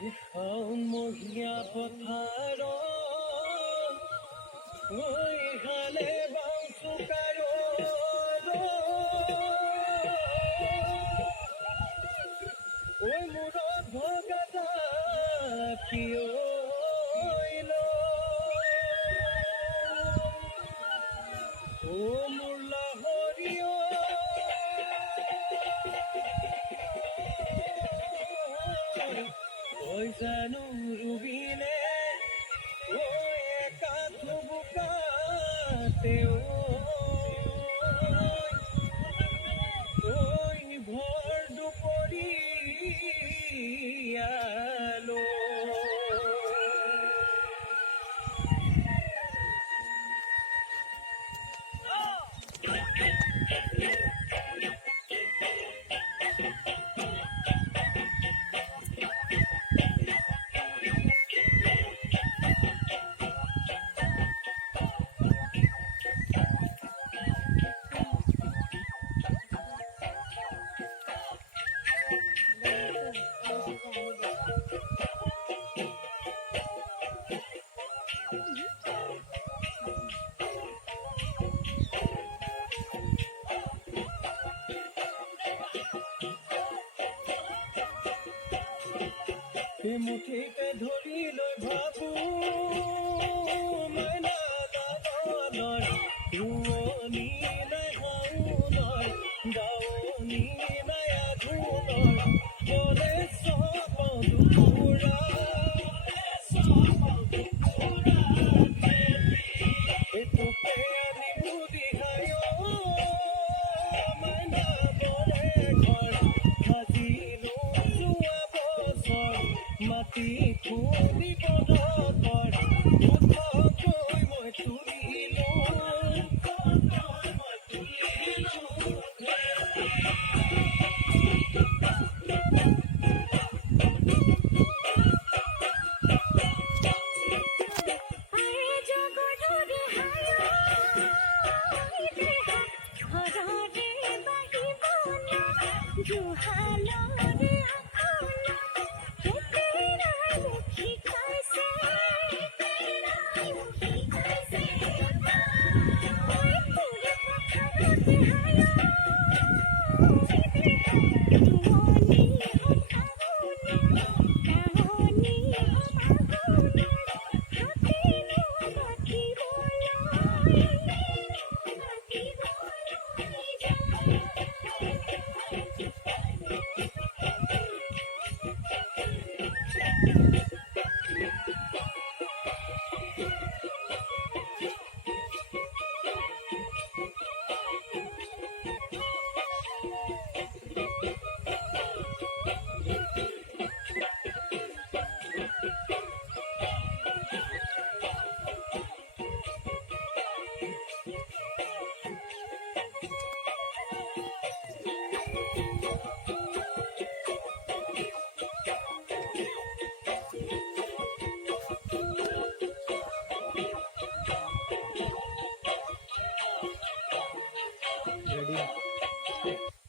শাওন মহীয়া পথাৰত ঐ হালে বাওঁ চুকাৰত ঐ মূৰত ভগা জাতি ঐ মোৰ লাহৰিও ঐ জানো ৰুবিনে ঐ একাঠু বোকাতে ঐ ভৰ দুপৰীয়ালো মুঠিতে ধৰি লৈ ভাবো মাইনা দাদনৰ ৰোৱনী নাই হাউনৰ গাৱনী নাই আঘোনৰ বলে চব দুপুৰা তোকে আনি বুদিহায় মাইনা বলে ঘৰ সাজিলো যোৱা বছৰ মাটি খুলি বদৰ উঠকৈ মই তুলিলো Ready?